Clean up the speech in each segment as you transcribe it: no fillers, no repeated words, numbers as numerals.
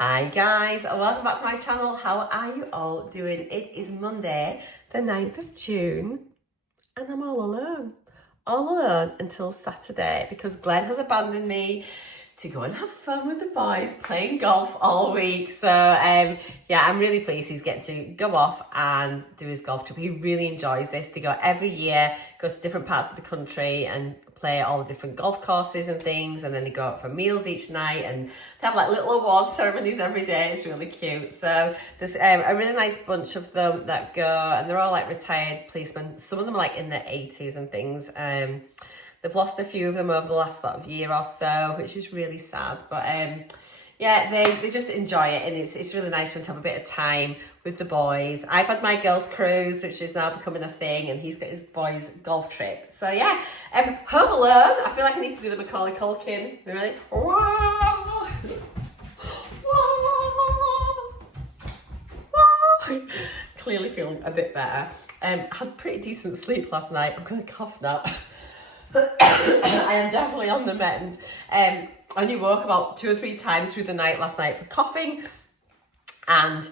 Hi guys, and welcome back to my channel. How are you all doing? It is Monday, the 9th of June, and I'm all alone. All alone until Saturday because Glen has abandoned me to go and have fun with the boys playing golf all week. So yeah, I'm really pleased he's getting to go off and do his golf trip. He really enjoys this. They go every year, go to different parts of the country and play all the different golf courses and things, and then they go out for meals each night and they have like little award ceremonies every day. It's really cute. So there's a really nice bunch of them that go, and they're all like retired policemen. Some of them are like in their 80s and things. They've lost a few of them over the last sort of year or so, which is really sad. But yeah, they just enjoy it, and it's really nice for them to have a bit of time with the boys. I've had my girls' cruise, which is now becoming a thing, and he's got his boys' golf trip. So yeah, Home Alone. I feel like I need to do the Macaulay Culkin. Really? Clearly feeling a bit better. Had pretty decent sleep last night. I'm gonna cough now. I am definitely on the mend. I only woke about 2 or 3 times through the night last night for coughing, and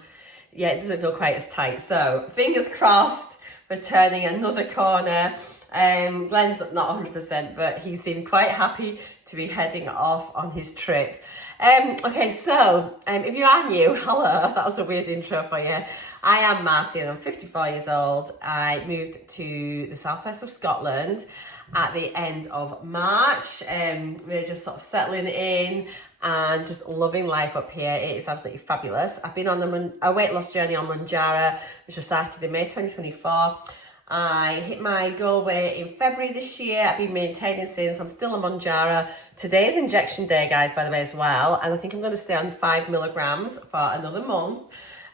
yeah, it doesn't feel quite as tight. So fingers crossed for turning another corner. Glen's not 100%, but he seemed quite happy to be heading off on his trip. Okay, so if you are new, hello, that was a weird intro for you. I am Marcea and I'm 54 years old. I moved to the southwest of Scotland at the end of March. We're just sort of settling in and just loving life up here. It is absolutely fabulous. I've been on a weight loss journey on Mounjaro, which I started in May 2024. I hit my goal weight in February this year. I've been maintaining since. I'm still on Mounjaro. Today is injection day, guys, by the way, as well. And I think I'm going to stay on 5 milligrams for another month.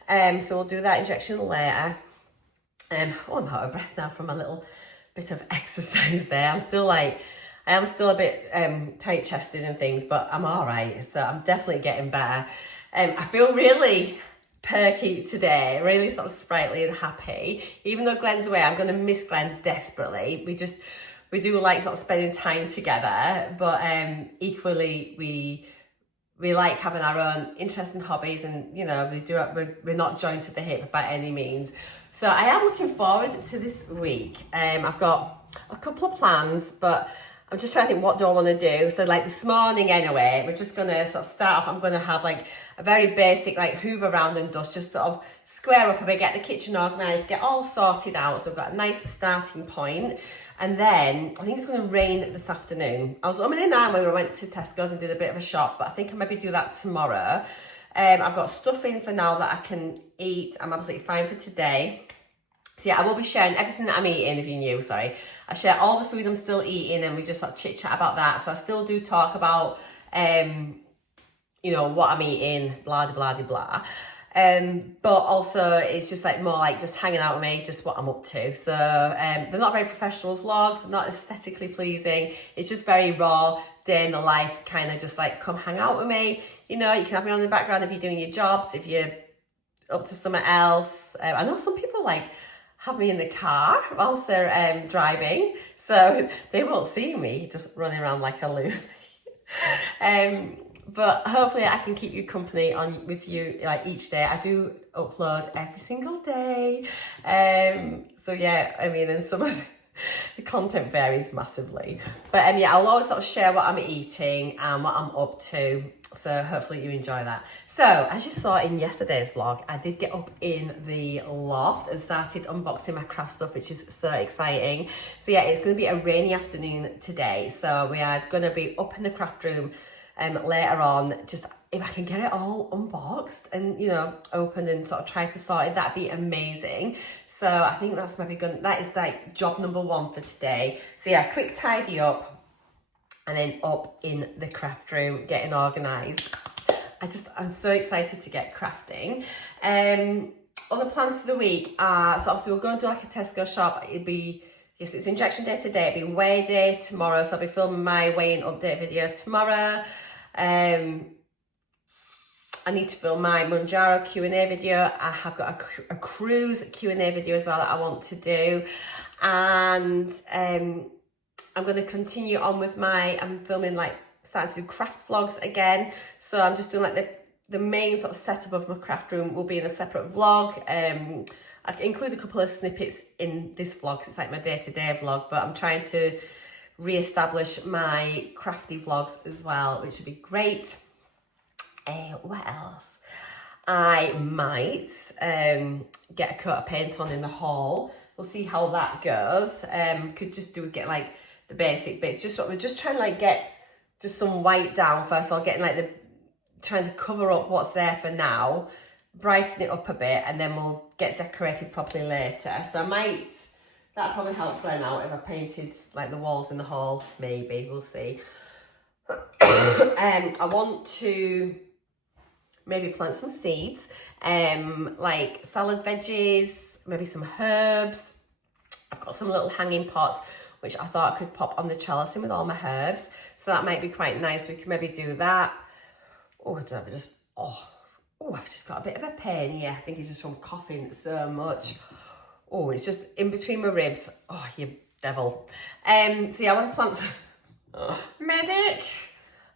So we'll do that injection later. Oh, I'm out of breath now from a little bit of exercise there. I am still a bit tight chested and things, but I'm all right. So I'm definitely getting better. I feel really perky today, really sort of sprightly and happy. Even though Glen's away, I'm going to miss Glen desperately. We do like sort of spending time together, but equally we like having our own interests and hobbies, and you know we're not joined at the hip by any means. So I am looking forward to this week. I've got a couple of plans, but I'm just trying to think, what do I want to do? So like this morning anyway, we're just going to sort of start off. I'm going to have like a very basic like hoover round and dust, just sort of square up a bit, get the kitchen organised, get all sorted out. So I've got a nice starting point. And then I think it's going to rain this afternoon. I was umming and ahhing when we went to Tesco's and did a bit of a shop, but I think I'll maybe do that tomorrow. I've got stuff in for now that I can eat. I'm absolutely fine for today. So yeah, I will be sharing everything that I'm eating. If you're new, sorry. I share all the food I'm still eating, and we just sort of chit chat about that. So I still do talk about, you know, what I'm eating, blah, blah, blah, blah. But also it's just like more like just hanging out with me, just what I'm up to. So they're not very professional vlogs, not aesthetically pleasing. It's just very raw, day in the life, kind of just like come hang out with me. You know, you can have me on the background if you're doing your jobs, if you're up to something else. I know some people like have me in the car whilst they're driving, so they won't see me just running around like a loon. But hopefully I can keep you company with you like each day. I do upload every single day. So yeah, I mean, and some of the content varies massively. But yeah, I'll always sort of share what I'm eating and what I'm up to. So hopefully you enjoy that. So as you saw in yesterday's vlog, I did get up in the loft and started unboxing my craft stuff, which is so exciting. So yeah, it's going to be a rainy afternoon today. So we are going to be up in the craft room later on, just if I can get it all unboxed and, you know, open and sort of try to sort it, that'd be amazing. So I think that's maybe that is like job number 1 for today. So yeah, quick tidy up and then up in the craft room, getting organised. I'm so excited to get crafting. Other plans for the week are, so obviously we'll go and do like a Tesco shop. Yes, it's injection day today, it'll be weigh day tomorrow, so I'll be filming my weigh-in update video tomorrow. I need to film my Mounjaro Q&A video. I have got a cruise Q&A video as well that I want to do. And I'm going to continue on with I'm filming like, starting to do craft vlogs again. So I'm just doing like the the main sort of setup of my craft room will be in a separate vlog. I include a couple of snippets in this vlog 'cause it's like my day-to-day vlog, but I'm trying to re-establish my crafty vlogs as well, which would be great. What else? I might get a coat of paint on in the hall. We'll see how that goes. Could just get like the basic bits. We're just trying to like get just some white down first of all, getting like trying to cover up what's there for now, brighten it up a bit, and then we'll get decorated properly later. So that'll probably help Glen out if I painted like the walls in the hall, maybe, we'll see. I want to maybe plant some seeds, like salad veggies, maybe some herbs. I've got some little hanging pots, which I thought I could pop on the trellis in with all my herbs. So that might be quite nice. We can maybe do that. Oh, I've just got a bit of a pain here. I think it's just from coughing so much. Oh, it's just in between my ribs. Oh, you devil. So yeah, I want to plant some... medic!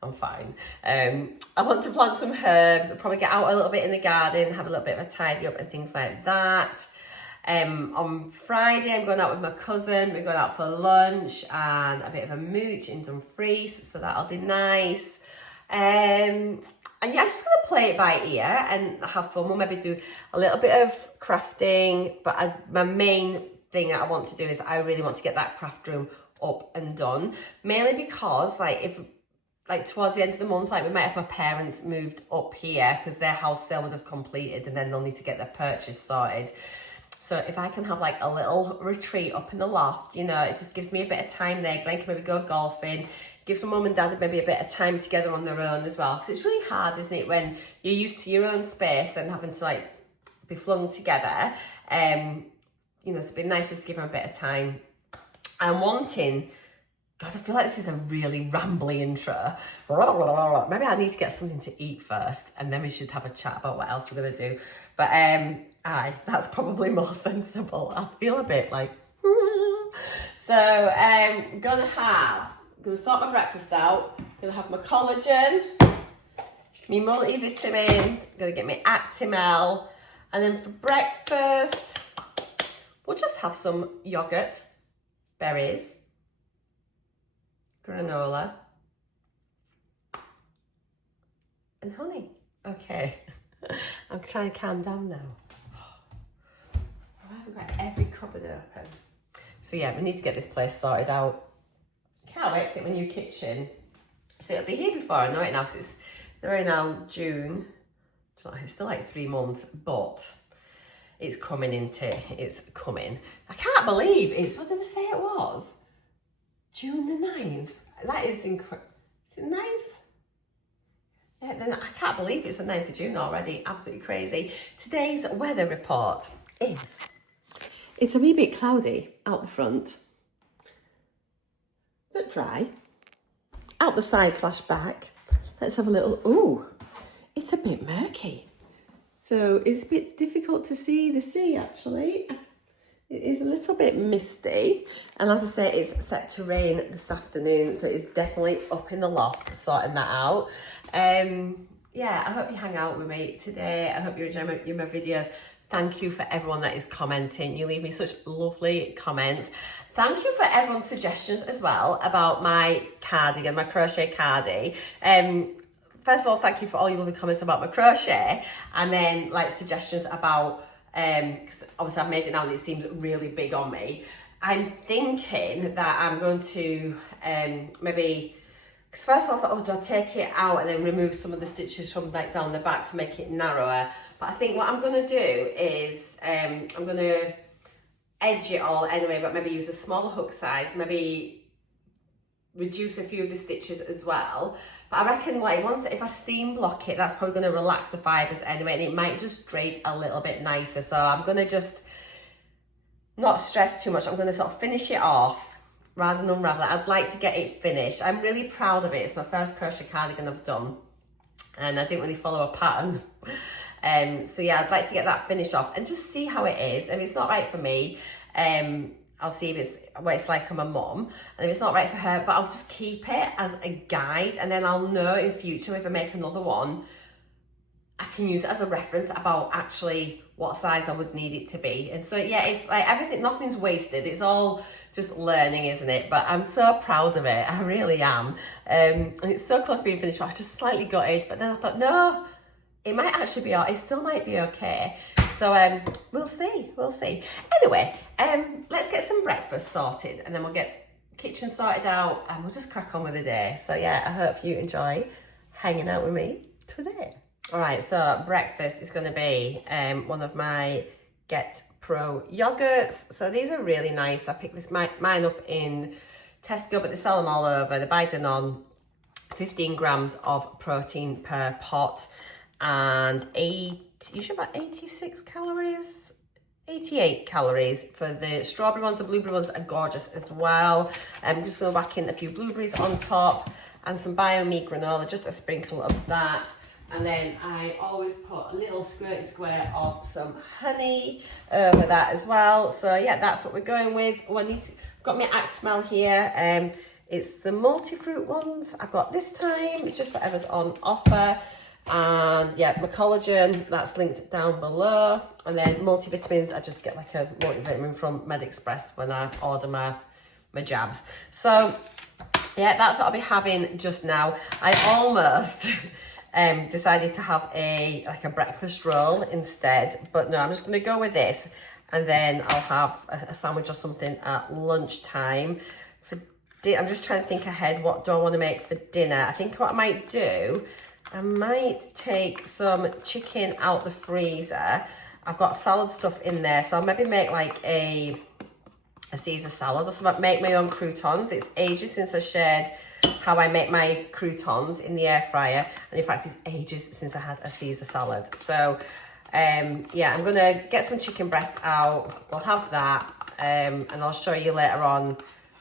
I'm fine. I want to plant some herbs. I'll probably get out a little bit in the garden, have a little bit of a tidy up and things like that. On Friday, I'm going out with my cousin. We're going out for lunch and a bit of a mooch in Dumfries, so that'll be nice. And yeah, I'm just going to play it by ear and have fun. We'll maybe do a little bit of crafting, but my main thing that I want to do is I really want to get that craft room up and done. Mainly because, like towards the end of the month, like we might have my parents moved up here because their house sale would have completed and then they'll need to get their purchase sorted. So if I can have like a little retreat up in the loft, you know, it just gives me a bit of time there. Glen can maybe go golfing, gives my mum and dad maybe a bit of time together on their own as well. Because it's really hard, isn't it, when you're used to your own space and having to like be flung together. You know, so it'd be nice just to give them a bit of time. I'm wanting... God, I feel like this is a really rambly intro. Maybe I need to get something to eat first and then we should have a chat about what else we're going to do. But that's probably more sensible. I feel a bit like... So I'm going to sort my breakfast out. Going to have my collagen, my multivitamin, going to get my Actimel. And then for breakfast, we'll just have some yogurt, berries, granola, and honey. Okay, I'm trying to calm down now. I haven't got every cupboard open. So yeah, we need to get this place sorted out. Can't wait to get my new kitchen. So it'll be here before I know it now, because they're now June. It's still like 3 months, but it's coming it's coming. I can't believe it's, what did I say it was? June the 9th. That is incredible. Is it the 9th? Yeah, then I can't believe it's the 9th of June already. Absolutely crazy. Today's weather report is... It's a wee bit cloudy out the front, but dry. Out the side / back. Let's have a little... Ooh, it's a bit murky. So it's a bit difficult to see the sea, actually. It is a little bit misty, and as I say, it's set to rain this afternoon, so it's definitely up in the loft sorting that out. Yeah, I hope you hang out with me today. I hope you enjoy my videos. Thank you for everyone that is commenting. You leave me such lovely comments. Thank you for everyone's suggestions as well about my cardigan, my crochet cardi. First of all, thank you for all your lovely comments about my crochet, and then like suggestions about because obviously I've made it now and it seems really big on me. I'm thinking that I'm going to maybe, because first I thought, oh, do I take it out and then remove some of the stitches from like down the back to make it narrower? But I think what I'm going to do is I'm going to edge it all anyway, but maybe use a smaller hook size, maybe reduce a few of the stitches as well. But I reckon like if I seam block it, that's probably going to relax the fibres anyway, and it might just drape a little bit nicer. So I'm going to just not stress too much. I'm going to sort of finish it off rather than unravel it. I'd like to get it finished. I'm really proud of it. It's my first crochet cardigan I've done, and I didn't really follow a pattern. So yeah, I'd like to get that finished off and just see how it is. If it's not right for me, I'll see if it's what it's like on my mum, and if it's not right for her, but I'll just keep it as a guide, and then I'll know in future if I make another one can use it as a reference about actually what size I would need it to be. And so yeah, it's like everything, nothing's wasted. It's all just learning, isn't it? But I'm so proud of it. I really am. And it's so close to being finished. I was just slightly gutted, but then I thought, no, it might actually be, it still might be okay. So we'll see. Anyway, let's get some breakfast sorted, and then we'll get kitchen sorted out, and we'll just crack on with the day. So yeah, I hope you enjoy hanging out with me today. All right, so breakfast is going to be one of my Get Pro yogurts. So these are really nice. I picked mine up in Tesco, but they sell them all over. They buy them on 15 grams of protein per pot, and usually about 86 calories, 88 calories for the strawberry ones. The blueberry ones are gorgeous as well. I'm just going to whack in a few blueberries on top and some BioMe granola, just a sprinkle of that. And then I always put a little squirty square of some honey over that as well. So yeah, that's what we're going with. I've got my Actimel here. It's the multi-fruit ones I've got this time, just whatever's on offer. And yeah, my collagen, that's linked down below. And then multivitamins, I just get like a multivitamin from MedExpress when I order my jabs. So yeah, that's what I'll be having just now. I almost decided to have a breakfast roll instead, but no, I'm just going to go with this, and then I'll have a sandwich or something at lunchtime. I'm just trying to think ahead, what do I want to make for dinner? I think what I might do, I might take some chicken out the freezer. I've got salad stuff in there, so I'll maybe make like a Caesar salad, or something. Make my own croutons. It's ages since I shared how I make my croutons in the air fryer, and in fact it's ages since I had a Caesar salad. So yeah, I'm gonna get some chicken breast out. We'll have that, and I'll show you later on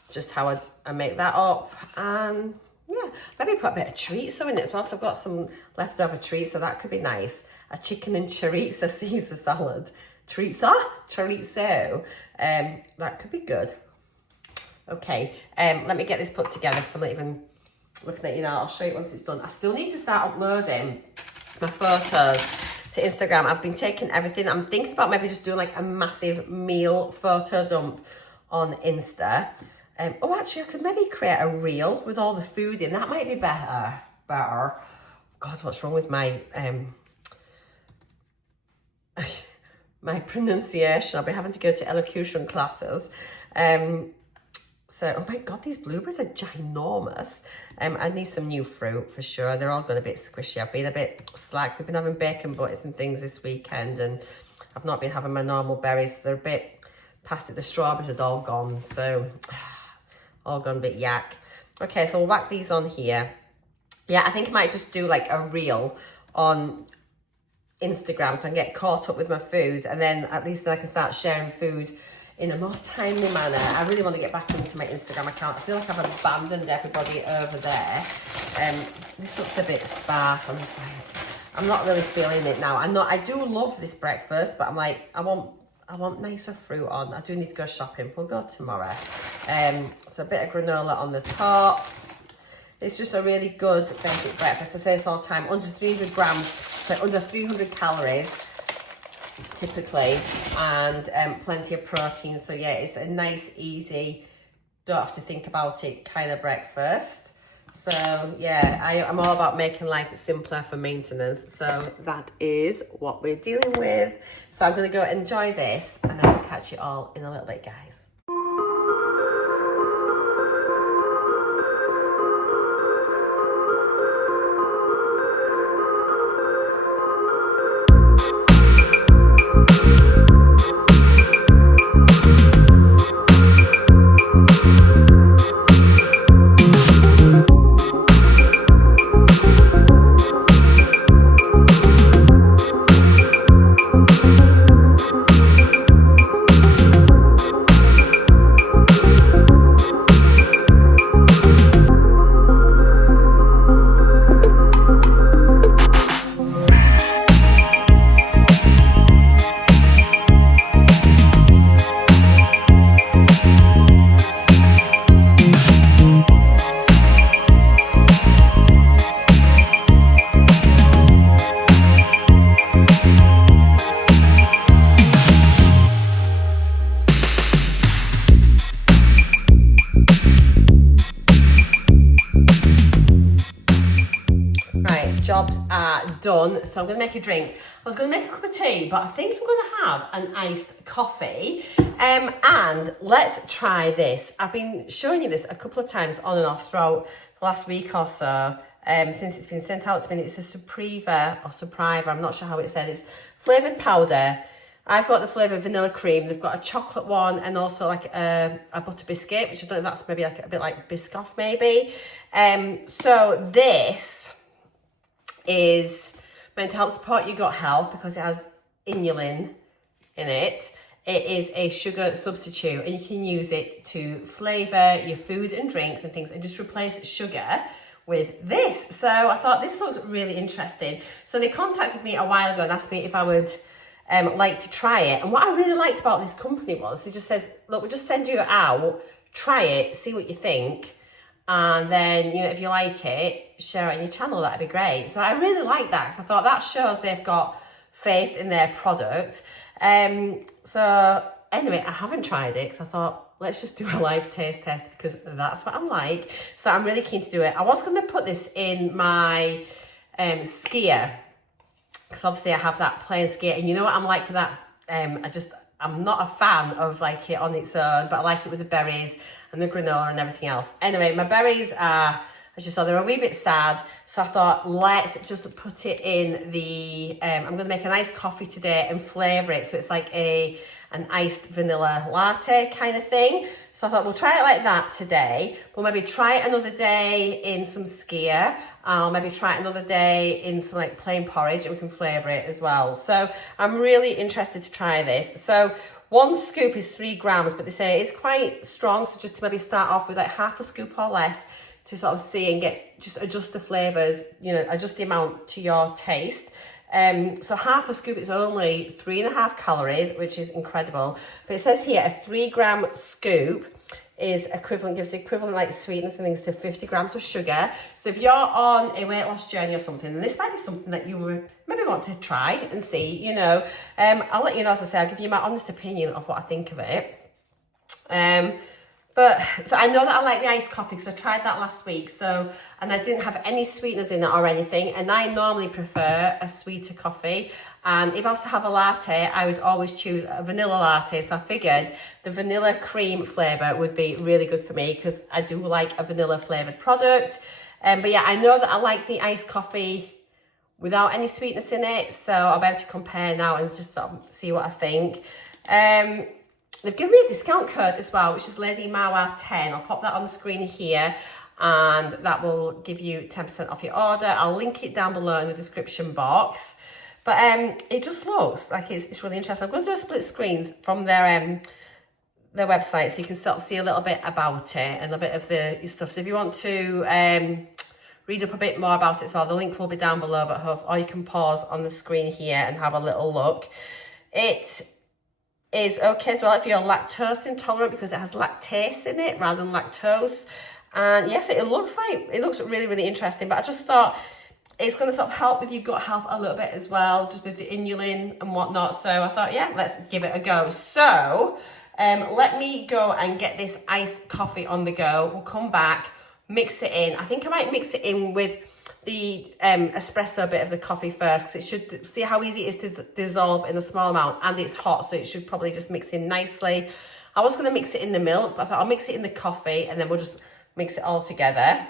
just how I make that up. And yeah, maybe put a bit of chorizo in it as well, because I've got some leftover treats, so that could be nice. A chicken and chorizo Caesar salad. Chorizo. That could be good. Okay, let me get this put together, because I'm not even looking at you now. I'll show you once it's done. I still need to start uploading my photos to Instagram. I've been taking everything. I'm thinking about maybe just doing like a massive meal photo dump on Insta. Oh, actually, I could maybe create a reel with all the food in. That might be better. God, what's wrong with my my pronunciation? I'll be having to go to elocution classes. So, oh my God, these blueberries are ginormous. I need some new fruit for sure. They're all going a bit squishy. I've been a bit slack. We've been having bacon butties and things this weekend, and I've not been having my normal berries. They're a bit past it. The strawberries are all gone, so all gone a bit yak. Okay, so we'll whack these on here. Yeah, I think I might just do like a reel on Instagram so I can get caught up with my food, and then at least I can start sharing food in a more timely manner. I really want to get back into my Instagram account. I feel like I've abandoned everybody over there. This looks a bit sparse. I'm just like, I'm not really feeling it now. I do love this breakfast, but I'm like, I want nicer fruit on. I do need to go shopping. We'll go tomorrow. So a bit of granola on the top. It's just a really good basic breakfast. I say this all the time, under 300 grams, so under 300 calories, typically, and plenty of protein. So yeah, it's a nice, easy, don't have to think about it kind of breakfast. So yeah, I'm all about making life simpler for maintenance. So that is what we're dealing with. So I'm going to go enjoy this, and then I'll catch you all in a little bit, guys. done, so I'm gonna make a drink. I was gonna make a cup of tea, but I think I'm gonna have an iced coffee. And let's try this. I've been showing you this a couple of times on and off throughout the last week or so, since it's been sent out to me. It's a Supriva or Supriva, I'm not sure how it said. It's flavoured powder. I've got the flavoured vanilla cream. They've got a chocolate one and also like a butter biscuit, which I don't know if that's maybe like a bit like Biscoff maybe. So this is meant to help support your gut health because it has inulin in it. It is a sugar substitute and you can use it to flavour your food and drinks and things and just replace sugar with this. So I thought this looks really interesting. So they contacted me a while ago and asked me if I would like to try it. And what I really liked about this company was they just says, look, we'll just send you it out, try it, see what you think. And then, you know, if you like it, share it on your channel, that'd be great. So I really like that because I thought that shows they've got faith in their product. So anyway, I haven't tried it because I thought, let's just do a live taste test because that's what I'm like. So I'm really keen to do it. I was going to put this in my skier because obviously I have that plain skier. And you know what I'm like with that? I'm not a fan of like it on its own, but I like it with the berries and the granola and everything else. Anyway, my berries are, as you saw, they're a wee bit sad. So I thought, let's just put it in the, I'm going to make an iced coffee today and flavour it. So it's like an iced vanilla latte kind of thing. So I thought we'll try it like that today. We'll maybe try it another day in some skyr. I'll maybe try it another day in some like plain porridge and we can flavour it as well. So I'm really interested to try this. So 1 scoop is 3 grams, but they say it's quite strong. So just to maybe start off with like half a scoop or less to sort of see and get, just adjust the flavours, you know, adjust the amount to your taste. So half a scoop is only 3.5 calories, which is incredible. But it says here a 3 gram scoop is equivalent, gives the equivalent like sweetness and things to 50 grams of sugar. So if you're on a weight loss journey or something, then this might be something that you would maybe want to try and see, you know. I'll let you know, as I say, I'll give you my honest opinion of what I think of it. So I know that I like the iced coffee because I tried that last week. So, and I didn't have any sweeteners in it or anything. And I normally prefer a sweeter coffee. And if I was to have a latte, I would always choose a vanilla latte. So I figured the vanilla cream flavour would be really good for me because I do like a vanilla flavoured product. But yeah, I know that I like the iced coffee without any sweetness in it. So I'll be able to compare now and just sort of see what I think. They've given me a discount code as well, which is Lady Mawa 10. I'll pop that on the screen here and that will give you 10% off your order. I'll link it down below in the description box. But it just looks like it's really interesting. I'm going to do a split screens from their website so you can sort of see a little bit about it and a bit of the stuff. So if you want to read up a bit more about it as well, the link will be down below, but or you can pause on the screen here and have a little look. It is okay as well if you're lactose intolerant because it has lactase in it rather than lactose. And yes, it looks really, really interesting, but I just thought it's going to sort of help with your gut health a little bit as well, just with the inulin and whatnot. So I thought, yeah, let's give it a go. So let me go and get this iced coffee on the go. We'll come back, mix it in. I think I might mix it in with the espresso bit of the coffee first because it should, see how easy it is to dissolve in a small amount, and it's hot, so it should probably just mix in nicely. I was going to mix it in the milk, but I thought I'll mix it in the coffee and then we'll just mix it all together.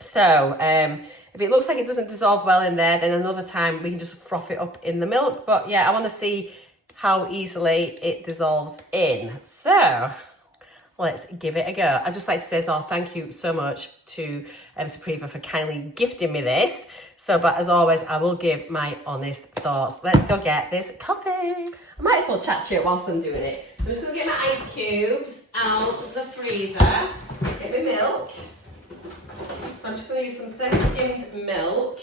So if it looks like it doesn't dissolve well in there, then another time we can just froth it up in the milk. But yeah, I want to see how easily it dissolves in. So let's give it a go. I'd just like to say as well, thank you so much to Supriva for kindly gifting me this. So, but as always, I will give my honest thoughts. Let's go get this coffee. I might as well chat to you whilst I'm doing it. So I'm just going to get my ice cubes out of the freezer. Get my milk. So I'm just going to use some semi-skimmed milk.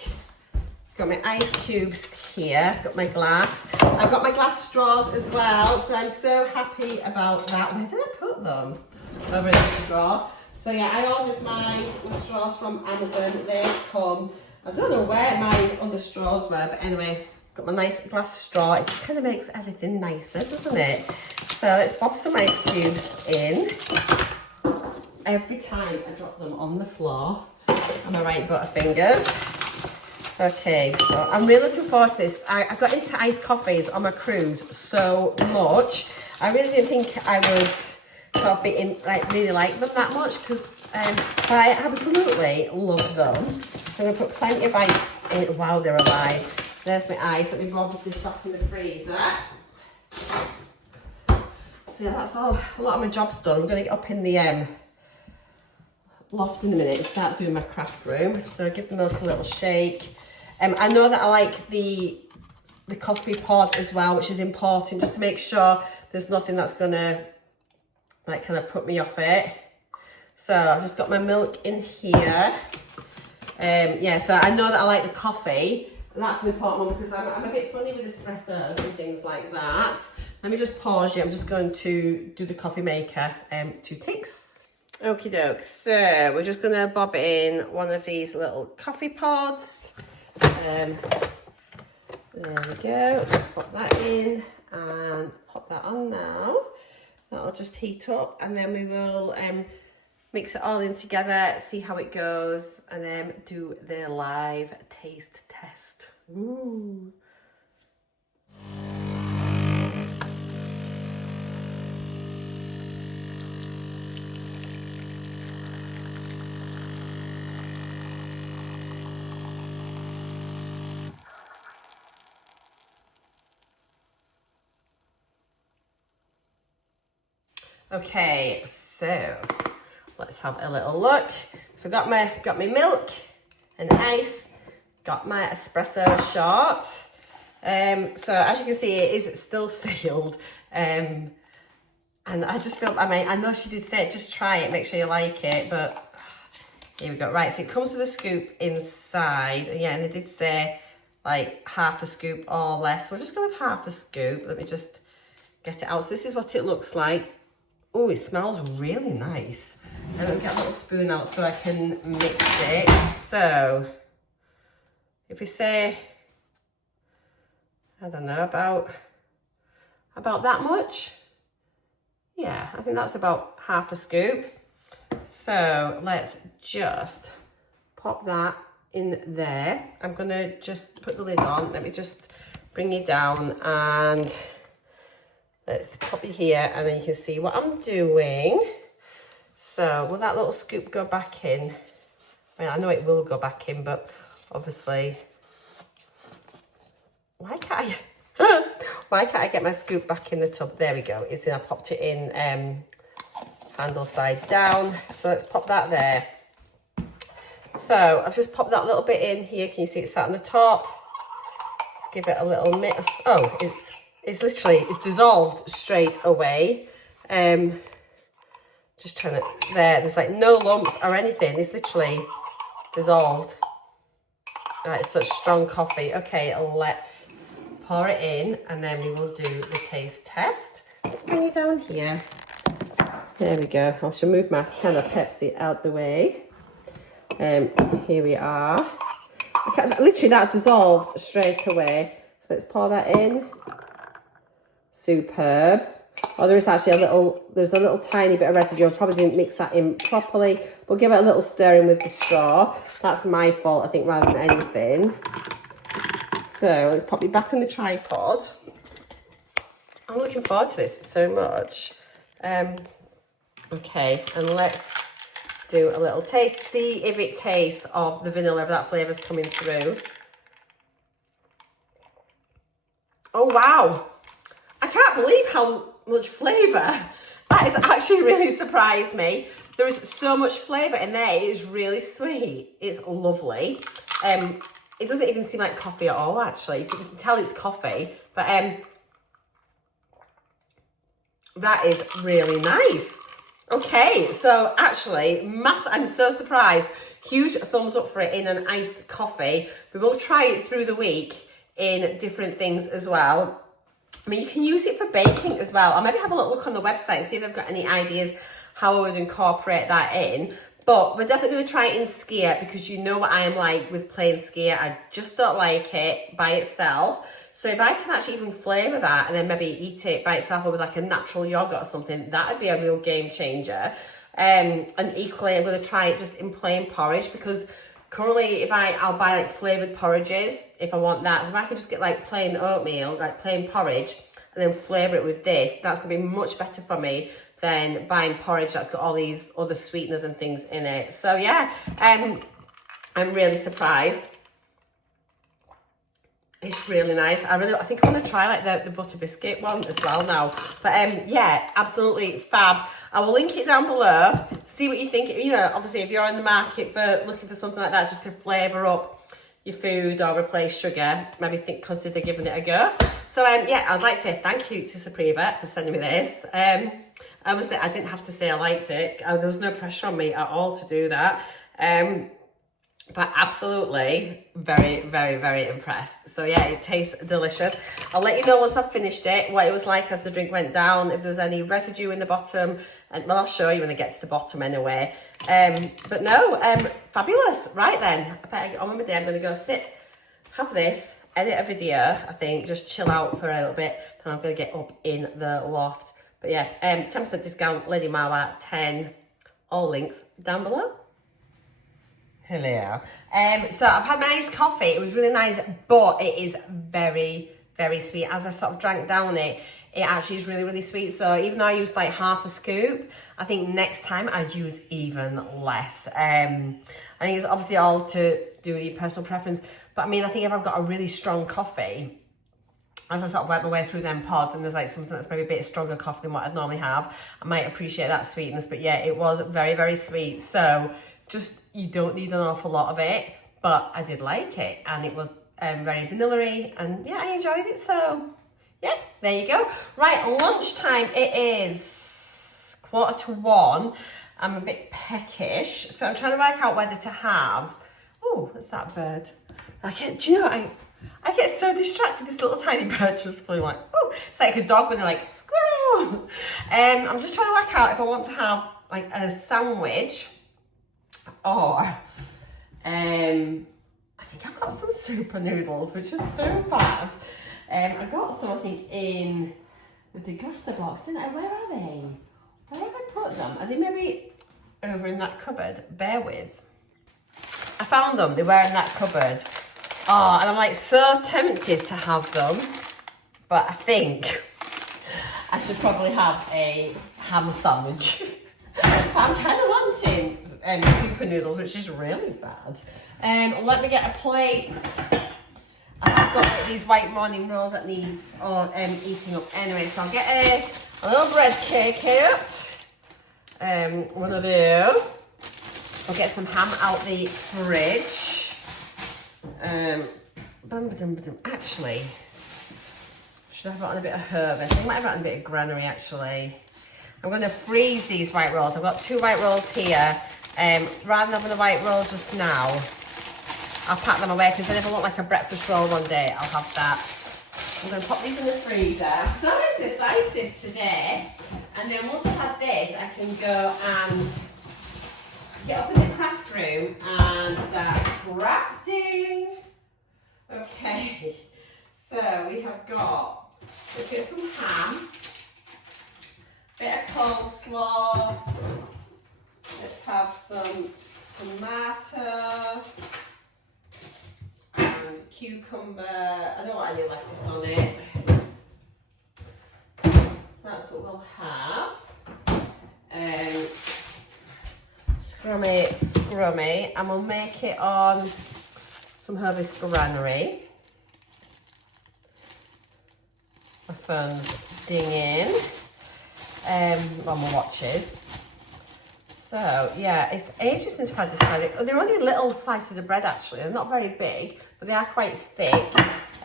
Got my ice cubes here. Got my glass. I've got my glass straws as well. So I'm so happy about that. Where did I put them? Over in the straw. So yeah, I ordered my straws from Amazon. They've come. I don't know where my other straws were, but anyway, got my nice glass straw. It just kind of makes everything nicer, doesn't it? So let's pop some ice cubes in. Every time I drop them on the floor on my right butterfingers. Okay, so I'm really looking forward to this. I got into iced coffees on my cruise so much. I really didn't think I would sort of be in, really like them that much, because I absolutely love them. So I'm going to put plenty of ice in while they're alive. There's my ice. Let me grab this stuff in the freezer. So yeah, that's all. A lot of my job's done. I'm going to get up in the loft in a minute and start doing my craft room. So give the milk a little shake. I know that I like the coffee pod as well, which is important, just to make sure there's nothing that's gonna like kind of put me off it. So I've just got my milk in here. Yeah, so I know that I like the coffee, and that's an important one because I'm a bit funny with espressos and things like that. Let me just pause you. I'm just going to do the coffee maker 2 ticks. Okie doke, so we're just gonna bob in one of these little coffee pods. There we go, just pop that in and pop that on now. That'll just heat up, and then we will mix it all in together, see how it goes, and then do the live taste test. Ooh. Okay, so let's have a little look. So got my milk and ice, got my espresso shot. So as you can see, it is still sealed. And I just feel, I know she did say just try it, make sure you like it, but here we go. Right, so it comes with a scoop inside. Yeah, and they did say like half a scoop or less. We'll just go with half a scoop. Let me just get it out. So this is what it looks like. Oh, it smells really nice. And let me get a little spoon out so I can mix it. So, if we say, I don't know, about that much. Yeah, I think that's about half a scoop. So, let's just pop that in there. I'm gonna just put the lid on. Let me just bring it down and let's pop it here, and then you can see what I'm doing. So will that little scoop go back in? I mean, I know it will go back in, but obviously, why can't I get my scoop back in the tub? There we go. It's in. I popped it in handle side down. So let's pop that there. So I've just popped that little bit in here. Can you see it sat on the top? Let's give it a little minute. Oh, it's dissolved straight away. Just trying to, there's like no lumps or anything. It's literally dissolved. It's such strong coffee. Okay, let's pour it in, and then we will do the taste test. Let's bring it down here. There we go. I should move my can of Pepsi out the way. Here we are. Literally that dissolved straight away. So let's pour that in. Superb. Oh, there is actually there's a little tiny bit of residue. I probably didn't mix that in properly, but give it a little stir in with the straw. That's my fault, I think, rather than anything. So let's pop it back on the tripod. I'm looking forward to this so much. Okay, and let's do a little taste. See if it tastes of the vanilla, if that flavour's coming through. Oh, wow. I can't believe how much flavour. That has actually really surprised me. There is so much flavour in there. It is really sweet. It's lovely. It doesn't even seem like coffee at all, actually. You can tell it's coffee. But that is really nice. Okay, so actually, I'm so surprised. Huge thumbs up for it in an iced coffee. We will try it through the week in different things as well. I mean, you can use it for baking as well. I'll maybe have a little look on the website and see if they've got any ideas how I would incorporate that in. But we're definitely going to try it in skyr, because you know what I am like with plain skyr. I just don't like it by itself. So if I can actually even flavour that and then maybe eat it by itself or with like a natural yogurt or something, that would be a real game changer. And equally, I'm going to try it just in plain porridge, because Currently, I'll buy like flavoured porridges if I want that. So if I can just get like plain oatmeal, like plain porridge, and then flavour it with this, that's gonna be much better for me than buying porridge that's got all these other sweeteners and things in it. So yeah, I'm really surprised. It's really nice. I think I want to try like the butter biscuit one as well now. But yeah, absolutely fab. I will link it down below. See what you think. You know, obviously if you're in the market for looking for something like that, just to flavour up your food or replace sugar, maybe consider giving it a go. So yeah, I'd like to say thank you to Supriva for sending me this. Obviously I didn't have to say I liked it. There was no pressure on me at all to do that. But absolutely very, very, very impressed. So yeah, it tastes delicious. I'll let you know once I've finished it, what it was like as the drink went down, if there was any residue in the bottom, and well, I'll show you when I get to the bottom anyway. But no, fabulous. Right then, I better get on with my day. I'm gonna go sit, have this, edit a video, I think, just chill out for a little bit, then I'm gonna get up in the loft. But yeah, 10% discount, Lady Mawa 10, all links down below. Hello. So I've had my iced coffee. It was really nice, but it is very, very sweet. As I sort of drank down it actually is really, really sweet. So even though I used like half a scoop, I think next time I'd use even less. I think it's obviously all to do with your personal preference. But I mean, I think if I've got a really strong coffee, as I sort of work my way through them pods and there's like something that's maybe a bit stronger coffee than what I'd normally have, I might appreciate that sweetness. But yeah, it was very, very sweet. So just, you don't need an awful lot of it, but I did like it, and it was very vanilla-y, and yeah, I enjoyed it. So yeah, there you go. Right, lunchtime, it is 1:45. I'm a bit peckish, so I'm trying to work out whether to have, oh, what's that bird? Do you know, I get so distracted, this little tiny bird just flew like, oh, it's like a dog when they're like, squirrel. I'm just trying to work out if I want to have like a sandwich, or I think I've got some super noodles, which is so bad. I got some, I think, in the DEGUSTABOX, didn't I? Where are they? Where have I put them? Are they maybe over in that cupboard? Bear with. I found them. They were in that cupboard. Oh, and I'm like so tempted to have them, but I think I should probably have a ham sandwich. I'm kind of wanting super noodles, which is really bad. Let me get a plate. I've got these white morning rolls that need eating up anyway, so I'll get a little bread cake out. One of those. I'll get some ham out the fridge. Actually, should I have on a bit of herb? I think I might have on a bit of granary actually. I'm going to freeze these white rolls. I've got 2 white rolls here. Rather than having a white roll just now, I'll pack them away, because then if I want like a breakfast roll one day, I'll have that. I'm going to pop these in the freezer. I'm so indecisive today. And then once I've had this, I can go and get up in the craft room and start crafting. Okay, so we have got, let's get some ham, bit of coleslaw, let's have some tomato and cucumber. I don't want any lettuce on it. That's what we'll have. Scrummy, and we'll make it on some Hervis granary. My phone's dinging on my watches. So yeah, it's ages since I've had this bread. Oh, they're only little slices of bread actually. They're not very big, but they are quite thick.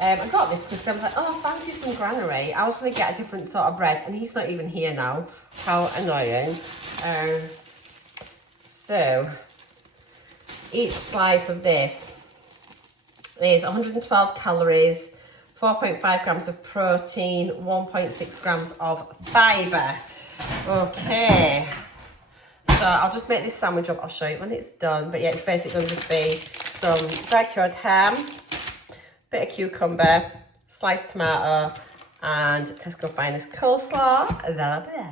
I got this because I was like, oh, I fancy some granary. I was going to get a different sort of bread, and he's not even here now. How annoying. So each slice of this is 112 calories, 4.5 grams of protein, 1.6 grams of fibre. Okay, so I'll just make this sandwich up. I'll show you when it's done. But yeah, it's basically going to just be some dry cured ham, bit of cucumber, sliced tomato, and Tesco Finest coleslaw. That'll be it.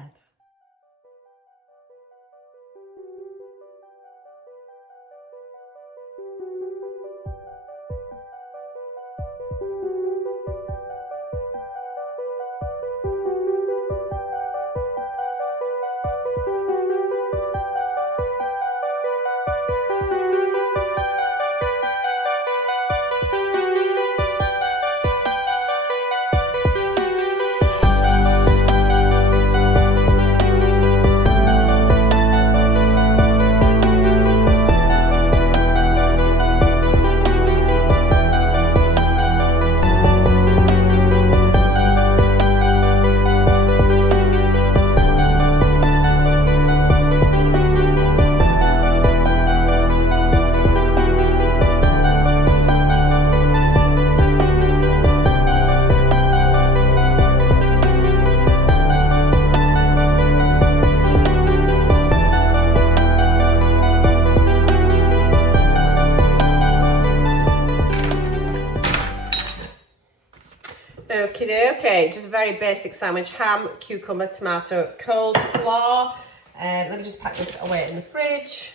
Okay, just a very basic sandwich. Ham, cucumber, tomato, coleslaw. Let me just pack this away in the fridge.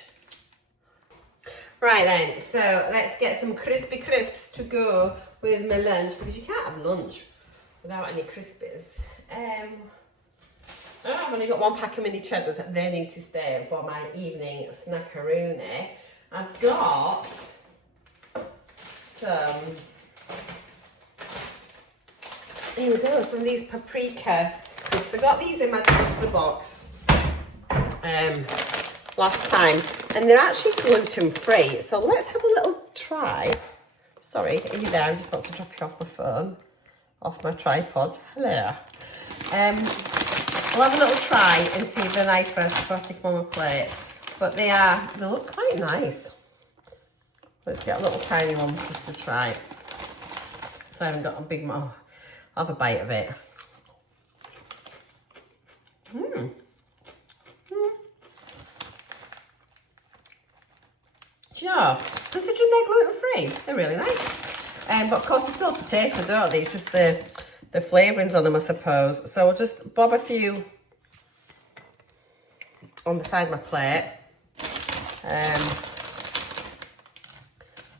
Right then, so let's get some crispy crisps to go with my lunch, because you can't have lunch without any crispies. I've only got one pack of mini cheddars that they need to stay for my evening snackaroonie. I've got some, here we go, some of these paprika crisps. I got these in my DEGUSTABOX last time, and they're actually gluten free. So let's have a little try. Sorry, are you there? I'm just about to drop you off my phone, off my tripod. Hello. I'll have a little try and see if they're nice first before I stick them on my plate. But they look quite nice. Let's get a little tiny one just to try. So I haven't got a big mouth. I'll have a bite of it. Do you know, considering they're gluten-free, they're really nice. But of course, they're still potato, don't they? It's just the flavourings on them, I suppose. So I'll just bob a few on the side of my plate.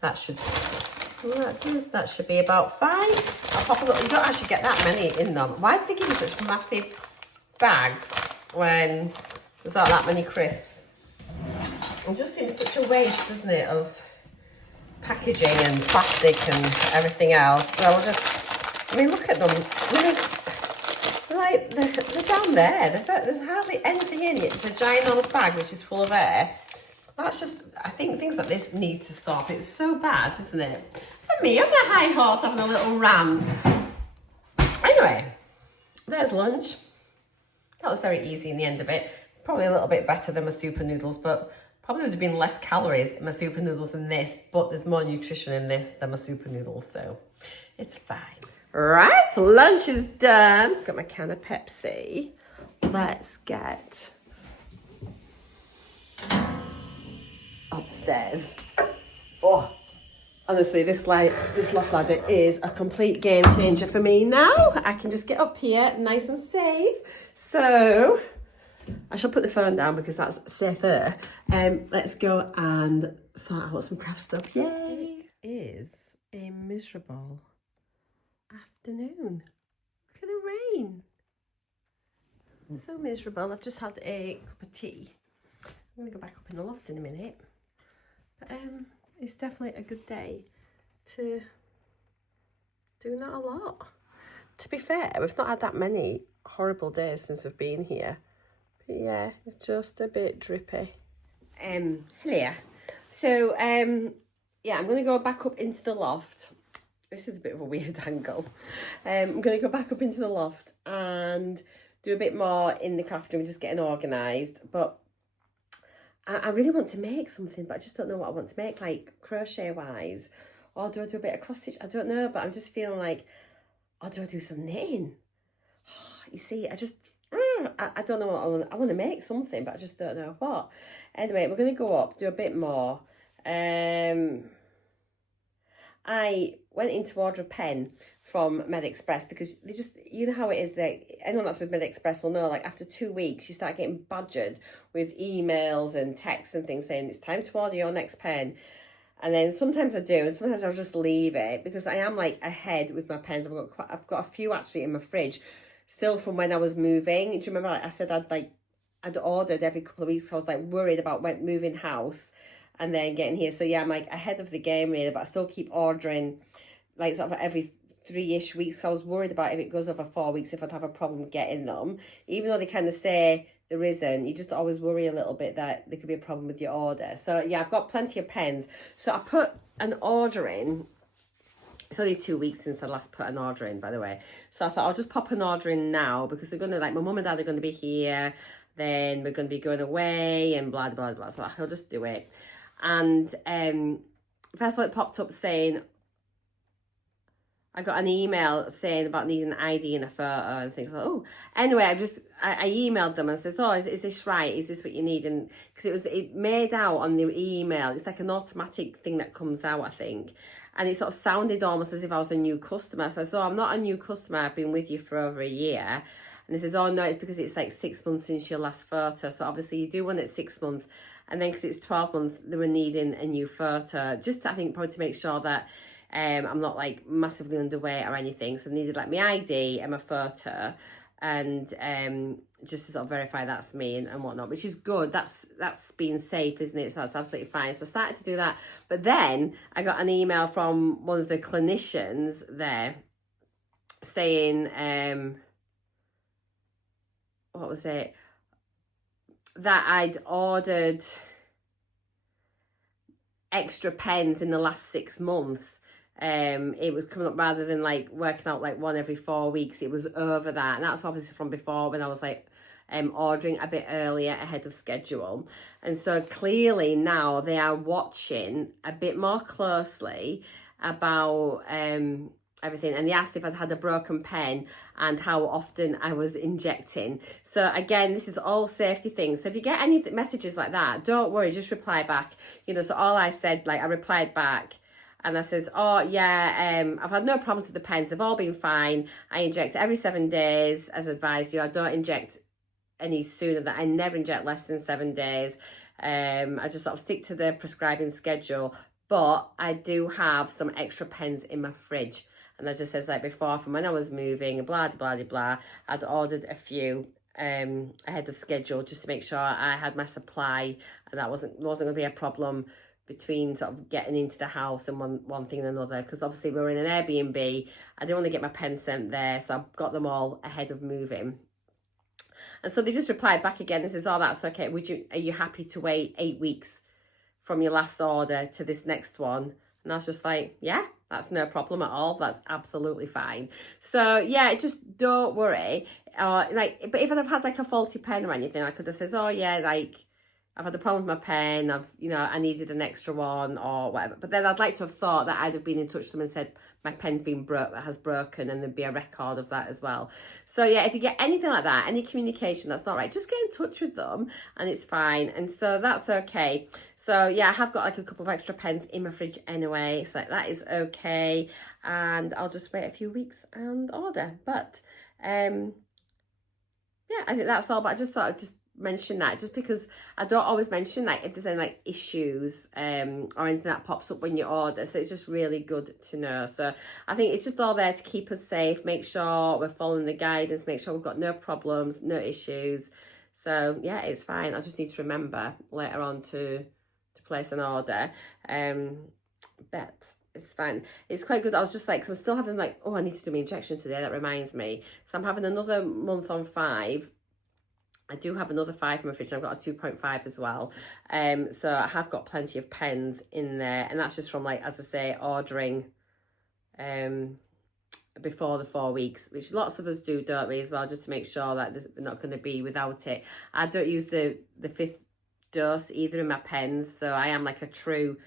That should be about fine. I'll pop a little. You don't actually get that many in them. Why do they give you such massive bags when there's not that many crisps? It just seems such a waste, doesn't it, of packaging and plastic and everything else. So I'll just, I mean, look at them. They're down there. There's hardly anything in it. It's a ginormous bag which is full of air. That's just, I think things like this need to stop. It's so bad, isn't it? For me, I'm a high horse having a little rant. Anyway, there's lunch. That was very easy in the end of it. Probably a little bit better than my super noodles, but probably would have been less calories in my super noodles than this, but there's more nutrition in this than my super noodles, so it's fine. Right, lunch is done. Got my can of Pepsi. Let's get upstairs. Oh, honestly, this loft ladder is a complete game changer for me now. I can just get up here nice and safe. So I shall put the phone down because that's safer. Let's go and sort out some craft stuff. Yay! It is a miserable afternoon. Look at the rain. It's so miserable. I've just had a cup of tea. I'm going to go back up in the loft in a minute. But it's definitely a good day to do that a lot. To be fair, we've not had that many horrible days since we've been here. But yeah, it's just a bit drippy. Hello. So, yeah, I'm going to go back up into the loft. This is a bit of a weird angle. I'm going to go back up into the loft and do a bit more in the craft room, just getting organised. But I really want to make something, but I just don't know what I want to make, like crochet-wise. Or do I do a bit of cross-stitch? I don't know, but I'm just feeling like, or do I do some knitting? You see, I don't know what I want to make something, but I just don't know what. Anyway, we're going to go up, do a bit more. I went in to order a pen from MedExpress because they just, you know how it is, that anyone that's with MedExpress will know, like after 2 weeks you start getting badgered with emails and texts and things saying it's time to order your next pen. And then sometimes I do, and sometimes I'll just leave it because I am like ahead with my pens. I've got a few actually in my fridge still from when I was moving. Do you remember, like I said, I'd ordered every couple of weeks. So I was like worried about moving house and then getting here. So yeah, I'm like ahead of the game really, but I still keep ordering like sort of every 3-ish weeks. So I was worried about if it goes over 4 weeks, if I'd have a problem getting them. Even though they kind of say there isn't, you just always worry a little bit that there could be a problem with your order. So yeah, I've got plenty of pens. So I put an order in. It's only 2 weeks since I last put an order in, by the way. So I thought I'll just pop an order in now because they're going to, like, my mum and dad are going to be here. Then we're going to be going away and blah, blah, blah. So I'll just do it. And first of all, it popped up saying, I got an email saying about needing an ID and a photo and things like, oh. Anyway, I emailed them and says, oh, is this right? Is this what you need? And because it made out on the email, it's like an automatic thing that comes out, I think. And it sort of sounded almost as if I was a new customer. So I said, oh, I'm not a new customer. I've been with you for over a year. And he says, oh, no, it's because it's like 6 months since your last photo. So obviously you do one at 6 months. And then because it's 12 months, they were needing a new photo. Just, I think, probably to make sure that I'm not like massively underweight or anything. So I needed like my ID and my photo. And just to sort of verify that's me and whatnot, which is good. That's being safe, isn't it? So that's absolutely fine. So I started to do that. But then I got an email from one of the clinicians there saying, what was it? That I'd ordered extra pens in the last 6 months. It was coming up, rather than like working out like one every 4 weeks, it was over that. And that's obviously from before, when I was like ordering a bit earlier ahead of schedule. And so clearly now they are watching a bit more closely about everything. And they asked if I'd had a broken pen and how often I was injecting. So again, this is all safety things. So if you get any messages like that, don't worry, just reply back. You know, so all I said, like I replied back, and I says, oh yeah, I've had no problems with the pens. They've all been fine. I inject every 7 days as advised you. I don't inject any sooner than, I never inject less than 7 days. I just sort of stick to the prescribing schedule, but I do have some extra pens in my fridge. And I just says like before, from when I was moving, blah, blah, blah, blah, I'd ordered a few ahead of schedule just to make sure I had my supply, and that wasn't going to be a problem between sort of getting into the house and one thing and another, because obviously we were in an Airbnb. I didn't want to get my pen sent there, so I've got them all ahead of moving. And so they just replied back again and says, oh, that's okay. Are you happy to wait 8 weeks from your last order to this next one? And I was just like, yeah, that's no problem at all. That's absolutely fine. So yeah, just don't worry. But if I'd have had like a faulty pen or anything, I could have said, oh yeah, like I've had a problem with my pen, I needed an extra one or whatever. But then I'd like to have thought that I'd have been in touch with them and said, my pen's has broken, and there'd be a record of that as well. So yeah, if you get anything like that, any communication that's not right, just get in touch with them and it's fine. And so that's okay. So yeah, I have got like a couple of extra pens in my fridge anyway. So that is okay. And I'll just wait a few weeks and order. But yeah, I think that's all. But I just thought I'd just mention that, just because I don't always mention like if there's any like issues or anything that pops up when you order. So it's just really good to know. So I think it's just all there to keep us safe, make sure we're following the guidance, make sure we've got no problems, no issues. So yeah, it's fine. I just need to remember later on to place an order, but it's fine. It's quite good. I was just like, so I'm still having like, oh, I need to do my injection today, that reminds me. So I'm having another month on 5. I do have another 5 in my fridge. I've got a 2.5 as well. So I have got plenty of pens in there. And that's just from, like, as I say, ordering before the 4 weeks, which lots of us do, don't we, as well, just to make sure that we're not going to be without it. I don't use the 5th dose either in my pens. So I am like a true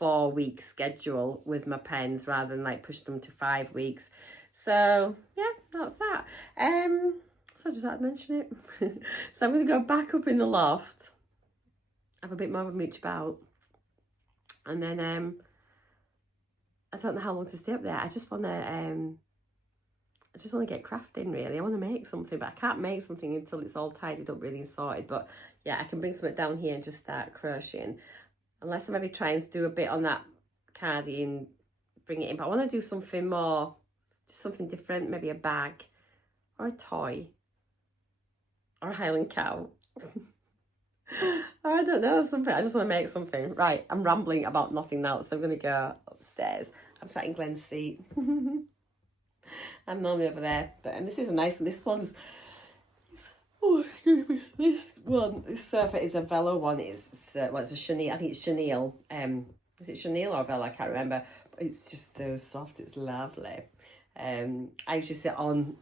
4-week schedule with my pens rather than, like, push them to 5 weeks. So, yeah, that's that. So I just had to mention it. So I'm going to go back up in the loft, have a bit more of a mooch about, and then I don't know how long to stay up there. I just want to get crafting, really. I want to make something, but I can't make something until it's all tidied up really and sorted. But yeah, I can bring something down here and just start crocheting, unless I maybe try and do a bit on that cardi and bring it in. But I want to do something more, just something different, maybe a bag or a toy. Or a Highland cow. I don't know, something. I just want to make something. Right, I'm rambling about nothing now, so I'm going to go upstairs. I'm sat in Glen's seat. I'm normally over there. And this is a nice one. This one's... Oh, this sofa is a Velo one. It's a chenille. I think it's chenille. Is it chenille or Velo? I can't remember. But it's just so soft. It's lovely. I usually sit on...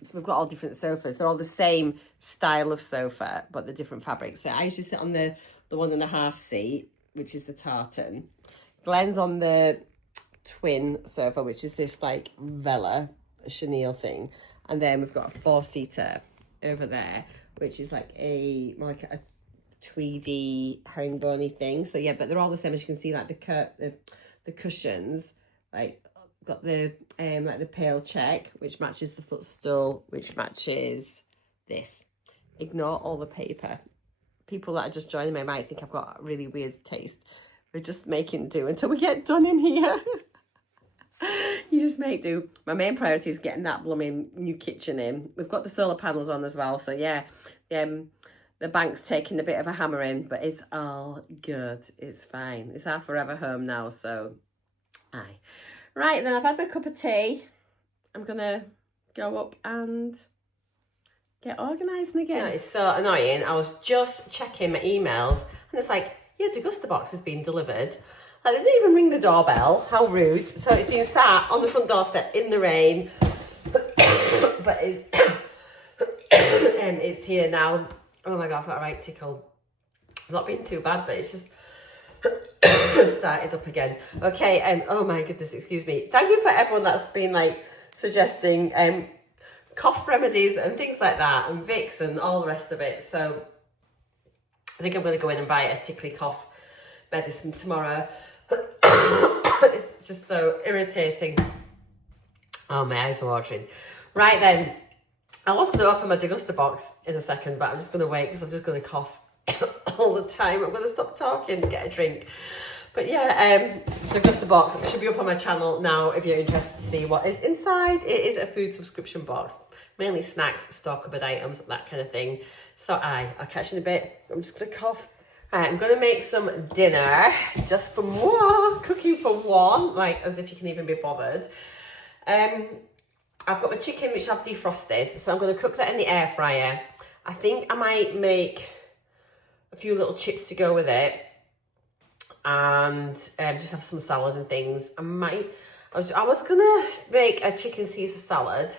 So we've got all different sofas. They're all the same style of sofa, but the different fabrics. So I usually sit on the 1.5 seat, which is the tartan. Glen's on the twin sofa, which is this like Vela chenille thing. And then we've got a 4-seater over there, which is like a tweedy herringbone thing. So yeah, but they're all the same, as you can see, like the the cushions. Like, got the like the pale check, which matches the footstool, which matches this. Ignore all the paper. People that are just joining me might think I've got a really weird taste. We're just making do until we get done in here. You just make do. My main priority is getting that blooming new kitchen in. We've got the solar panels on as well, so yeah. The bank's taking a bit of a hammering, but it's all good. It's fine. It's our forever home now, so aye. Right, then I've had my cup of tea. I'm going to go up and get organising again. You know, it's so annoying. I was just checking my emails and it's like, your DEGUSTABOX has been delivered. Like, they didn't even ring the doorbell. How rude. So it's been sat on the front doorstep in the rain. But it's, it's here now. Oh my God, I've got a right tickle. Not been too bad, but it's just started up again. Okay, and oh my goodness, excuse me. Thank you for everyone that's been like suggesting cough remedies and things like that, and Vicks and all the rest of it. So I think I'm going to go in and buy a tickly cough medicine tomorrow. It's just so irritating. Oh, my eyes are watering. Right then, I was going to open my DEGUSTABOX in a second, but I'm just going to wait because I'm just going to cough all the time. I'm going to stop talking and get a drink. But yeah, DEGUSTABOX should be up on my channel now if you're interested to see what is inside. It is a food subscription box, mainly snacks, store cupboard items, that kind of thing. So I'll catch you in a bit. I'm just going to cough. Right, I'm going to make some dinner just for moi, cooking for one, like as if you can even be bothered. I've got my chicken which I've defrosted, so I'm going to cook that in the air fryer. I think I might make a few little chips to go with it, and just have some salad and things. I was gonna make a chicken Caesar salad,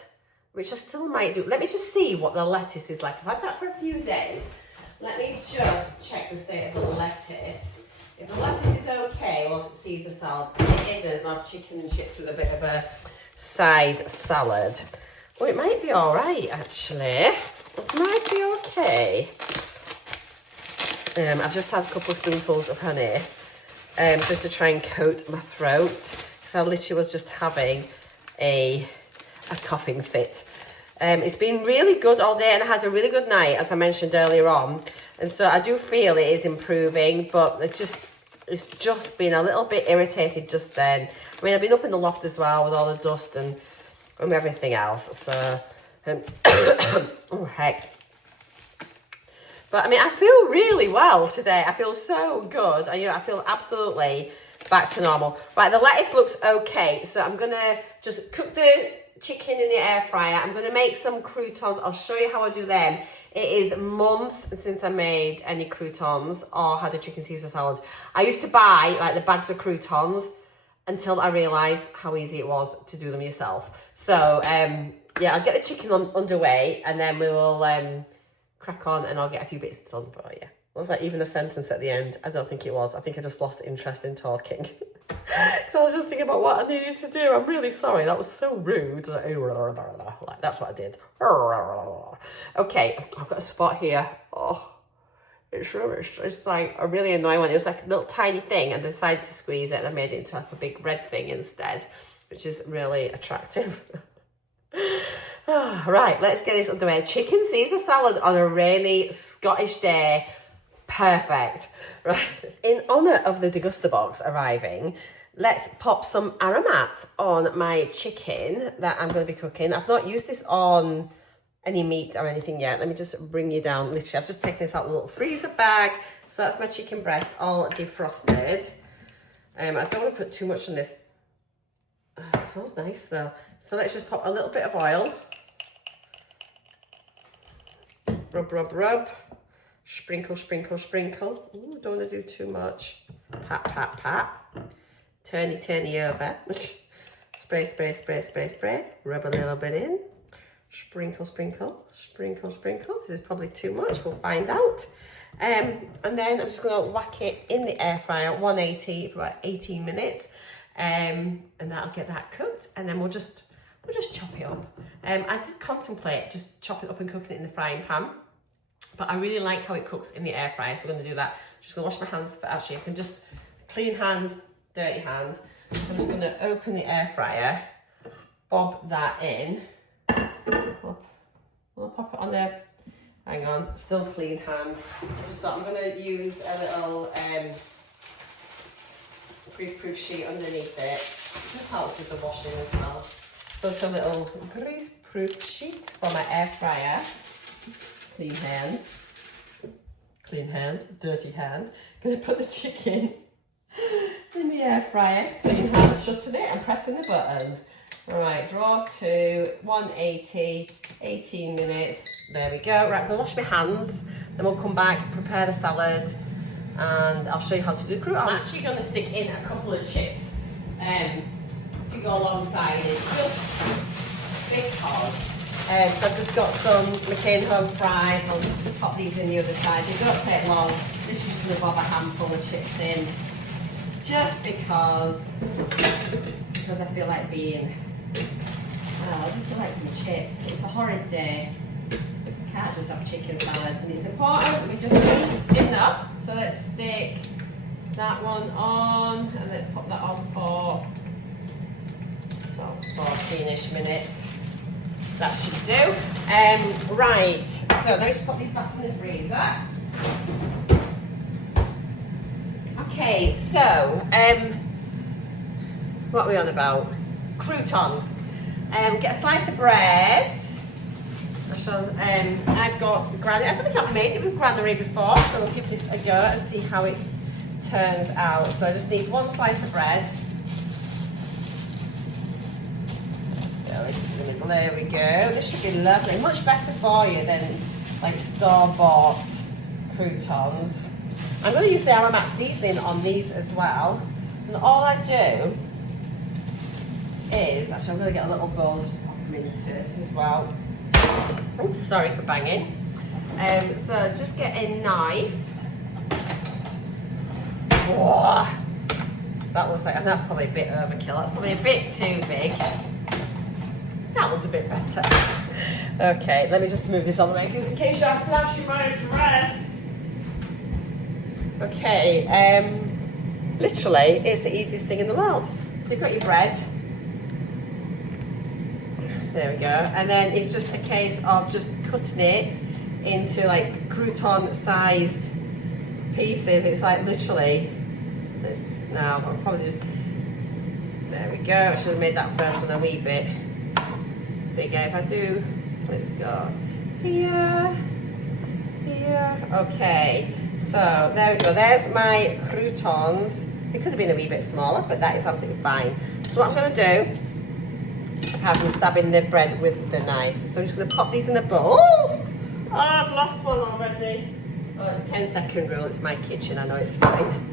which I still might do. Let me just see what the lettuce is like. I've had that for a few days. Let me just check the state of the lettuce. If the lettuce is okay, well, if it's Caesar salad, it isn't. I'll have chicken and chips with a bit of a side salad. Oh, it might be all right, actually. It might be okay. I've just had a couple of spoonfuls of honey, just to try and coat my throat, because I literally was just having a coughing fit. It's been really good all day, and I had a really good night, as I mentioned earlier on, and so I do feel it is improving, but it's just been a little bit irritated just then. I mean, I've been up in the loft as well with all the dust and everything else, so oh heck. But I mean, I feel really well today. I feel so good. I feel absolutely back to normal. Right, the lettuce looks okay, so I'm gonna just cook the chicken in the air fryer. I'm going to make some croutons. I'll show you how I do them. It is months since I made any croutons or had a chicken Caesar salad. I used to buy like the bags of croutons until I realised how easy it was to do them yourself. So yeah, I'll get the chicken underway and then we will crack on and I'll get a few bits done. But yeah, was that even a sentence at the end? I don't think it was. I think I just lost interest in talking. So I was just thinking about what I needed to do. I'm really sorry. That was so rude. Like, that's what I did. Okay, I've got a spot here. Oh, it's like a really annoying one. It was like a little tiny thing and I decided to squeeze it and I made it into like a big red thing instead, which is really attractive. Right, let's get this underway. Chicken Caesar salad on a rainy Scottish day. Perfect. Right. In honour of the DEGUSTABOX arriving, let's pop some aromat on my chicken that I'm going to be cooking. I've not used this on any meat or anything yet. Let me just bring you down. Literally, I've just taken this out of the little freezer bag. So that's my chicken breast all defrosted. I don't want to put too much on this. Oh, it smells nice though. So let's just pop a little bit of oil. Rub, rub, rub. Sprinkle, sprinkle, sprinkle. Ooh, don't want to do too much. Pat, pat, pat. Turny, turny over. Spray, spray, spray, spray, spray. Rub a little bit in. Sprinkle, sprinkle, sprinkle, sprinkle. This is probably too much. We'll find out. And then I'm just going to whack it in the air fryer, 180 for about 18 minutes. And that'll get that cooked. And then we'll just chop it up. I did contemplate just chop it up and cooking it in the frying pan. But I really like how it cooks in the air fryer, so I'm going to do that. Just going to wash my hands. Actually, I can just clean hand, dirty hand. So I'm just going to open the air fryer, bob that in. I'll pop it on there. Hang on, still clean hand. Just thought I'm going to use a little greaseproof sheet underneath it. It just helps with the washing as well. So it's a little greaseproof sheet for my air fryer. Clean hand, dirty hand. Gonna put the chicken in the air fryer. Clean hand, shutting it and pressing the buttons. All right, draw to 180, 18 minutes. There we go. Right, I'm gonna wash my hands. Then we'll come back, prepare the salad, and I'll show you how to do croutons. I'm actually gonna stick in a couple of chips to go alongside it, just because. So I've just got some McCain home fries. I'll just pop these in the other side. They don't take long. This is just going to bob a handful of chips in, just because I feel like being. I just feel like some chips. It's a horrid day. Can't just have chicken salad, and it's important we just eat enough. So let's stick that one on, and let's pop that on for about 14-ish minutes. That should do. Right, so let's put these back in the freezer. Okay, so what are we on about? Croutons. Get a slice of bread. I've got granary. I think I've made it with granary before, so we'll give this a go and see how it turns out. So I just need one slice of bread. There we go. This should be lovely. Much better for you than like store-bought croutons. I'm going to use the aromatic seasoning on these as well. And all I do is, actually I'm going to get a little bowl just to pop them into as well. I'm sorry for banging. So just get a knife. Whoa. That looks like, and that's probably a bit overkill. That's probably a bit too big. That was a bit better. Okay, let me just move this on the way, because in case I flash you my address. Okay, literally, it's the easiest thing in the world. So you've got your bread. There we go. And then it's just a case of just cutting it into like crouton-sized pieces. It's like literally, this. Now, I'll probably just, there we go. I should have made that first one a wee bit bigger. If I do, let's go here. Okay, so there we go. There's my croutons. It could have been a wee bit smaller, but that is absolutely fine. So what I'm going to do, I've been stabbing the bread with the knife. So I'm just going to pop these in a bowl. Oh, I've lost one already. Oh, it's a 10-second rule. It's my kitchen. I know it's fine.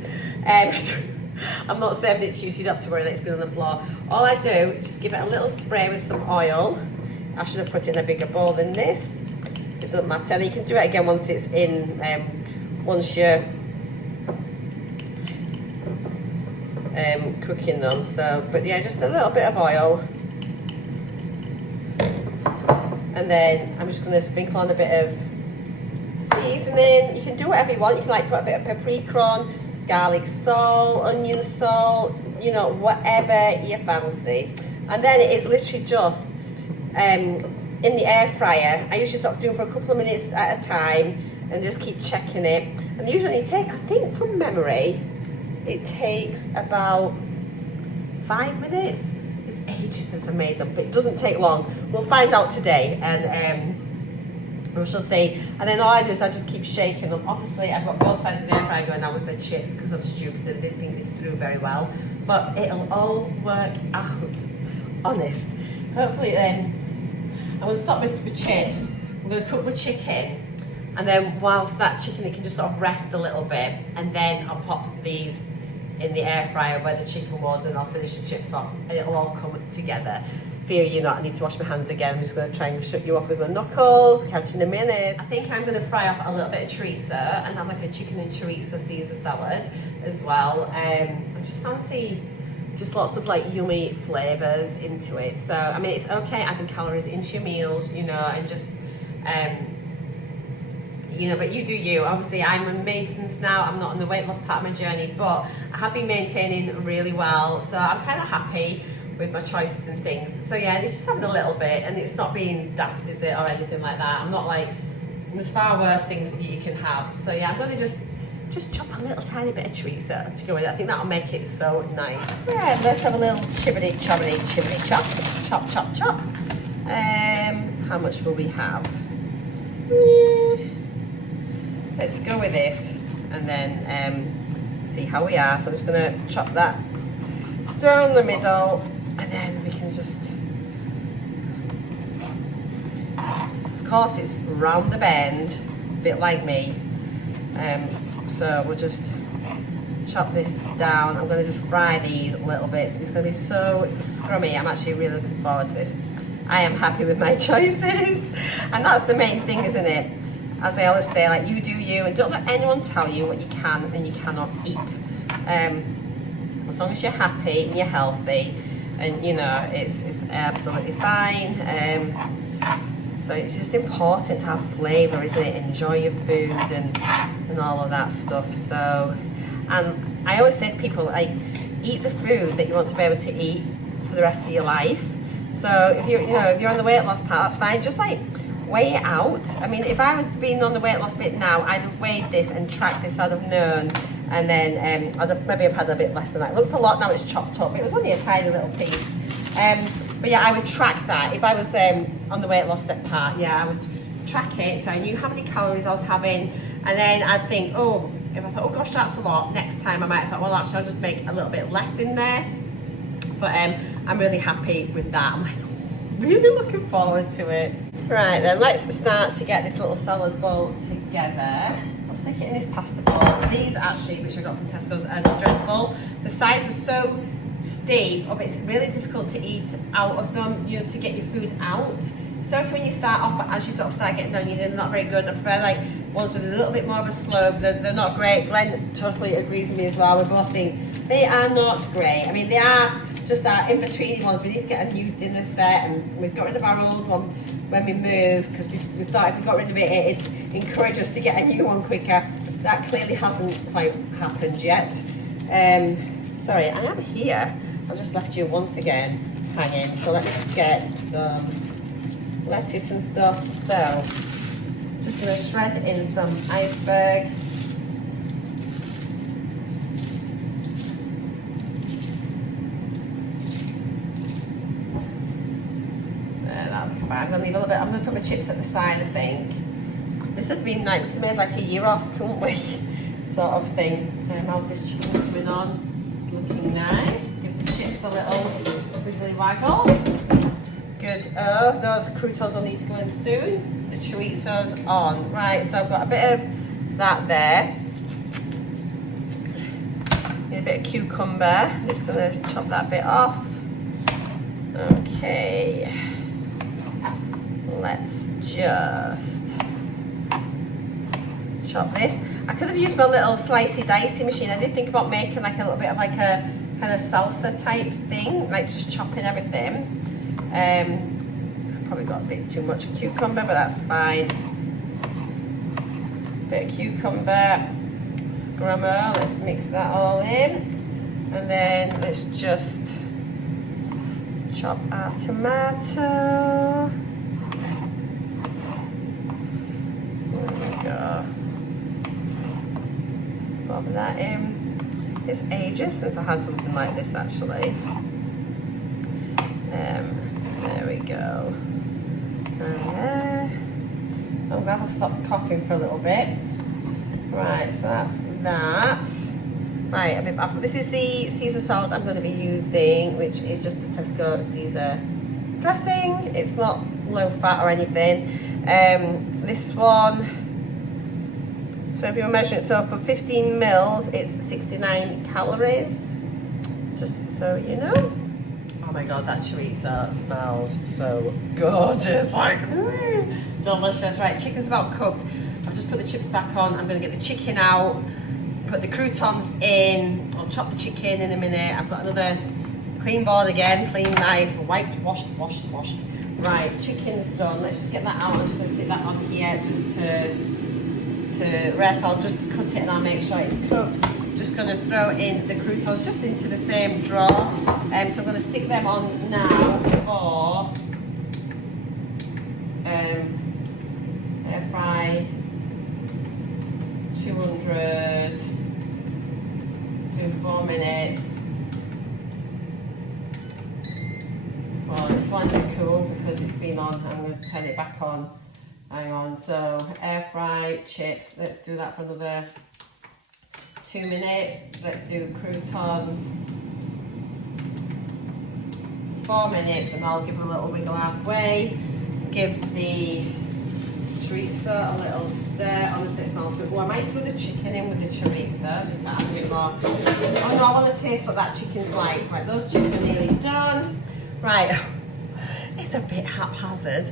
I'm not serving it to you, so you don't have to worry that it's been on the floor. All I do is just give it a little spray with some oil. I should have put it in a bigger bowl than this. It doesn't matter. And you can do it again once it's in, once you're cooking them. So, but yeah, just a little bit of oil. And then I'm just going to sprinkle on a bit of seasoning. You can do whatever you want. You can like put a bit of paprika on, garlic salt, onion salt, you know, whatever you fancy. And then it is literally just in the air fryer. I usually sort of do it for a couple of minutes at a time and just keep checking it. And usually it takes, I think from memory, it takes about 5 minutes. It's ages since I made them, but it doesn't take long. We'll find out today, and we shall see. And then all I do is I just keep shaking them. Obviously, I've got both sides of the air fryer going now with my chips because I'm stupid and didn't think this through very well. But it'll all work out. Honest. Hopefully then, I'm going to stop with the chips. I'm going to cook the chicken. And then whilst that chicken, it can just sort of rest a little bit. And then I'll pop these in the air fryer where the chicken was, and I'll finish the chips off, and it'll all come together. Fear you not, I need to wash my hands again. I'm just going to try and shut you off with my knuckles. Catch you in a minute. I think I'm going to fry off a little bit of chorizo and have like a chicken and chorizo Caesar salad as well. I just fancy just lots of like yummy flavours into it. So I mean, it's okay adding calories into your meals, you know, and just you know, but you do you. Obviously, I'm on maintenance now. I'm not on the weight loss part of my journey, but I have been maintaining really well. So I'm kind of happy with my choices and things. So yeah, it's just having a little bit, and it's not being daft, is it, or anything like that. I'm not like, there's far worse things that you can have. So yeah, I'm going to just chop a little tiny bit of chorizo to go with it. I think that'll make it so nice. Right, let's have a little chibbity chop. Chop, chop, chop. How much will we have? Let's go with this and then see how we are. So I'm just going to chop that down the middle, and then we can just, of course it's round the bend, a bit like me. So we'll just chop this down. I'm going to just fry these little bits. It's going to be so scrummy. I'm actually really looking forward to this. I am happy with my choices, and that's the main thing, isn't it? As I always say, like, you do you, and don't let anyone tell you what you can and you cannot eat. As long as you're happy and you're healthy, and you know, it's absolutely fine. So it's just important to have flavour, isn't it? Enjoy your food and all of that stuff. So, and I always say to people, like, eat the food that you want to be able to eat for the rest of your life. So if you're on the weight loss part, that's fine. Just like weigh it out. I mean, if I had been on the weight loss bit now, I'd have weighed this and tracked this. I'd have known, and then maybe I've had a bit less than that. It looks a lot now. It's chopped up. It was only a tiny little piece. But yeah, I would track that if I was on the weight loss set part. Yeah, I would track it so I knew how many calories I was having, and then I'd think, oh, if I thought, oh gosh, that's a lot, next time I might have thought, well, actually, I'll just make a little bit less in there. But I'm really happy with that. I'm like really looking forward to it. Right then, let's start to get this little salad bowl together. I'll stick it in this pasta bowl. These actually, which I got from Tesco's, are dreadful. The sides are so steep, but it's really difficult to eat out of them, you know, to get your food out. So when you start off, but as you sort of start getting down, you're not very good. I prefer like ones with a little bit more of a slope. They're not great. Glen totally agrees with me as well. We both think they are not great. I mean, they are just our in-between ones. We need to get a new dinner set, and we've got rid of our old one when we moved, because we thought if we got rid of it, it'd encourage us to get a new one quicker. That clearly hasn't quite happened yet. Sorry, I am here. I've just left you once again hanging. So let's just get some lettuce and stuff. So just gonna shred in some iceberg. I'm gonna leave a little bit. I'm gonna put my chips at the side, I think. This has been like, we made like a gyros, couldn't we? Sort of thing. How's this chicken coming on? It's looking nice. Give the chips a little wiggly waggle. Good. Oh, those croutons will need to go in soon. The chorizo's on. Right, so I've got a bit of that there. Need a bit of cucumber. I'm just gonna chop that bit off. Okay. Let's just chop this. I could have used my little slicey dicey machine. I did think about making like a little bit of like a kind of salsa type thing, like just chopping everything. Probably got a bit too much cucumber, but that's fine. Bit of cucumber, scrummer. Let's mix that all in, and then let's just chop our tomato. Pop that in. It's ages since I had something like this actually. There we go. And I'm glad I've stopped coughing for a little bit. Right, so that's that. Right, this is the Caesar salad I'm going to be using, which is just the Tesco Caesar dressing. It's not low fat or anything. This one, so if you're measuring it, so for 15 mils, it's 69 calories, just so you know. Oh my God, that chorizo smells so good. It's like, delicious. Right, chicken's about cooked. I've just put the chips back on. I'm gonna get the chicken out, put the croutons in. I'll chop the chicken in a minute. I've got another clean board again, clean knife, wiped, washed. Right, chicken's done. Let's just get that out. I'm just gonna sit that on here just to to rest. I'll just cut it and I'll make sure it's cooked. Just going to throw in the croutons just into the same drawer. So I'm going to stick them on now for air fry 200, do 4 minutes. Well, this one's cool because it's been on. I'm going to turn it back on. Hang on. So air fry chips. Let's do that for another 2 minutes. Let's do croutons 4 minutes, and I'll give them a little wiggle halfway. Give the chorizo a little stir. Honestly, it smells good. Oh, I might throw the chicken in with the chorizo, just to add a bit more. Oh no, I want to taste what that chicken's like. Right, those chips are nearly done. Right, it's a bit haphazard.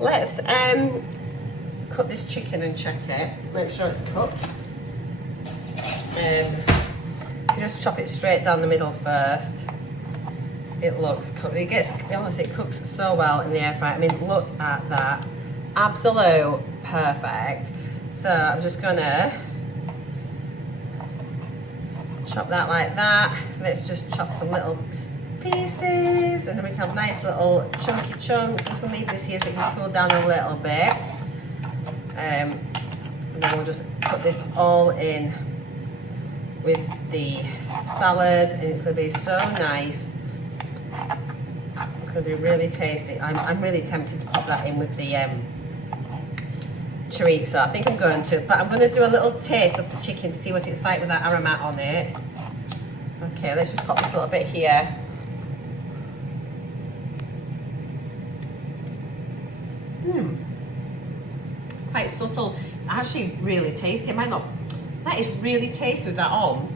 Let's cut this chicken and check it. Make sure it's cooked. Just chop it straight down the middle first. It looks cooked. Honestly, it cooks so well in the air fryer. I mean, look at that. Absolute perfect. So I'm just gonna chop that like that. Let's just chop some little pieces, and then we can have nice little chunky chunks. I'm just gonna leave this here so it can cool down a little bit. And then we'll just put this all in with the salad, and it's going to be so nice. It's going to be really tasty. I'm really tempted to pop that in with the chorizo. I think I'm going to, but I'm going to do a little taste of the chicken to see what it's like with that aromat on it. Okay, let's just pop this little bit here. It's quite subtle. Actually really tasty. It might not. That is really tasty with that on.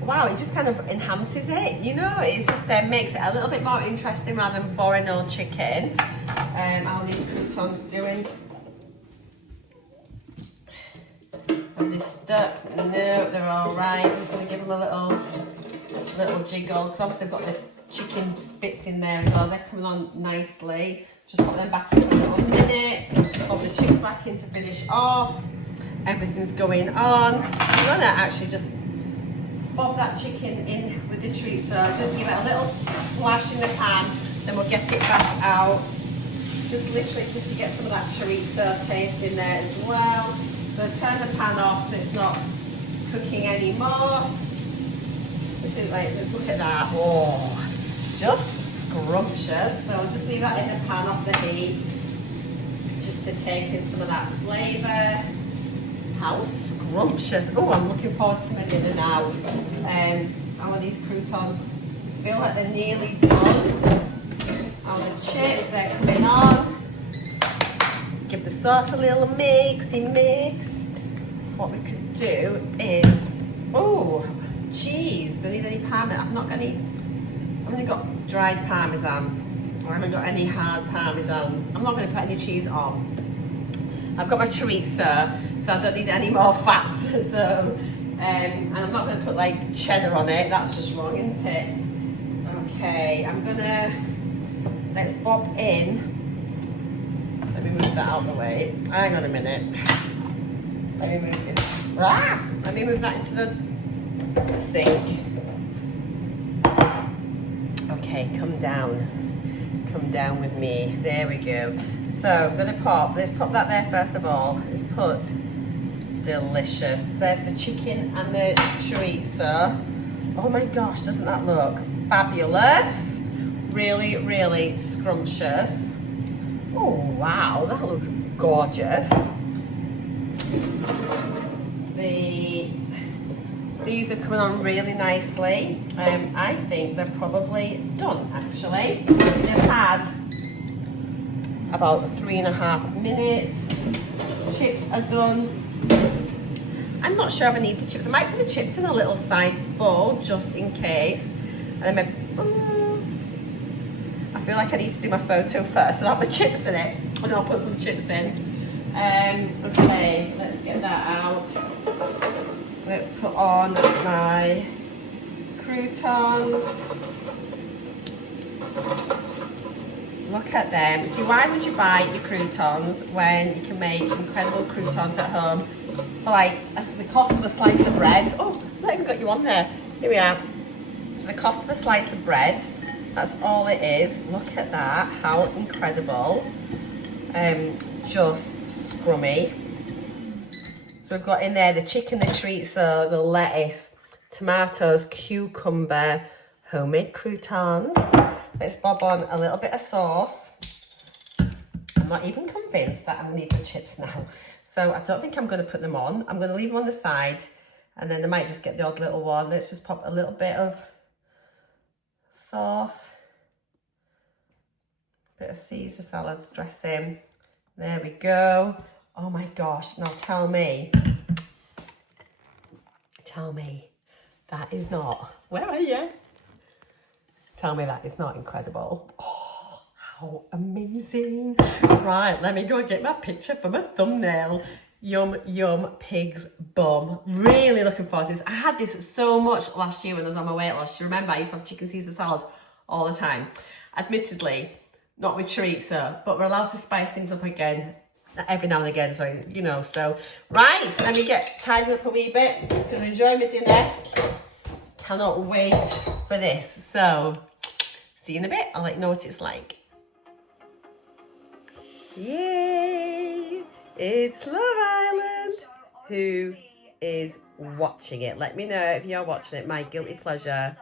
Wow, it just kind of enhances it, you know? It's just makes it a little bit more interesting rather than boring old chicken. How these croutons doing? Are they stuck? No, they're all right. I'm just going to give them a little jiggle, because obviously they've got the chicken bits in there as well. They're coming on nicely. Just put them back in for a little minute. Pop the chips back in to finish off. Everything's going on. I'm gonna actually just bob that chicken in with the chorizo. Just give it a little splash in the pan, then we'll get it back out. Just literally just to get some of that chorizo taste in there as well. So turn the pan off so it's not cooking anymore. This is like, look at that. Oh, just scrumptious. So I'll just leave that in the pan off the heat, just to take in some of that flavour. How scrumptious. Oh, I'm looking forward to my dinner now. How are these croutons? Feel like they're nearly done. How the chips, they're coming on. Give the sauce a little mixy mix. What we could do is, oh, cheese. Do I need any parmesan? I've not got any, I've only got dried parmesan. Or I haven't got any hard parmesan. I'm not going to put any cheese on. I've got my chorizo, so I don't need any more fat. So, and I'm not going to put like cheddar on it. That's just wrong, isn't it? Okay, I'm gonna, let's bob in. Let me move that out of the way. Hang on a minute. Let me move this. Let me move that into the sink. Okay, come down with me. There we go. So I'm gonna let's pop that there first of all. Let's put delicious. There's the chicken and the chorizo. Oh my gosh, doesn't that look fabulous? Really, really scrumptious. Oh wow, that looks gorgeous. These are coming on really nicely. I think they're probably done actually. They've had about 3.5 minutes. Chips are done. I'm not sure if I need the chips. I might put the chips in a little side bowl just in case. And then I feel like I need to do my photo first without my chips in it. And I'll put some chips in. Okay, let's get that out. Let's put on my croutons. Look at them. See, why would you buy your croutons when you can make incredible croutons at home for like the cost of a slice of bread? Oh, I even got you on there. Here we are. For the cost of a slice of bread, that's all it is. Look at that. How incredible. Just scrummy. So we've got in there the chicken, the chorizo, the lettuce, tomatoes, cucumber, homemade croutons. Let's bob on a little bit of sauce. I'm not even convinced that I'm gonna need the chips now. So I don't think I'm gonna put them on. I'm gonna leave them on the side and then they might just get the odd little one. Let's just pop a little bit of sauce. Bit of Caesar salads dressing. There we go. Oh my gosh, now tell me that is not, where are you? Tell me that is not incredible. Oh, how amazing. Right, let me go and get my picture for my thumbnail. Yum, yum, pig's bum. Really looking forward to this. I had this so much last year when I was on my weight loss. You remember I used to have chicken Caesar salad all the time. Admittedly, not with chorizo, but we're allowed to spice things up again every now and again, so you know. So right, let me get tied up a wee bit. Gonna enjoy my dinner. Cannot wait for this. So see you in a bit. I'll let you know what it's like. Yay, it's Love Island. Who is watching it? Let me know if you're watching it. My guilty pleasure.